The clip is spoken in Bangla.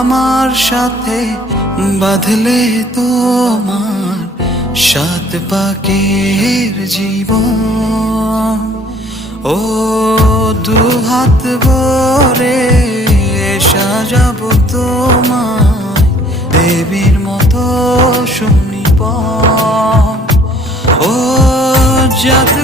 আমার সাথে বাঁধলে তোমার সাত পাকের জীবন। ও দুহাত ভরে সাজাবো তোমায় দেবীর মতো সুনিপন। ও জাত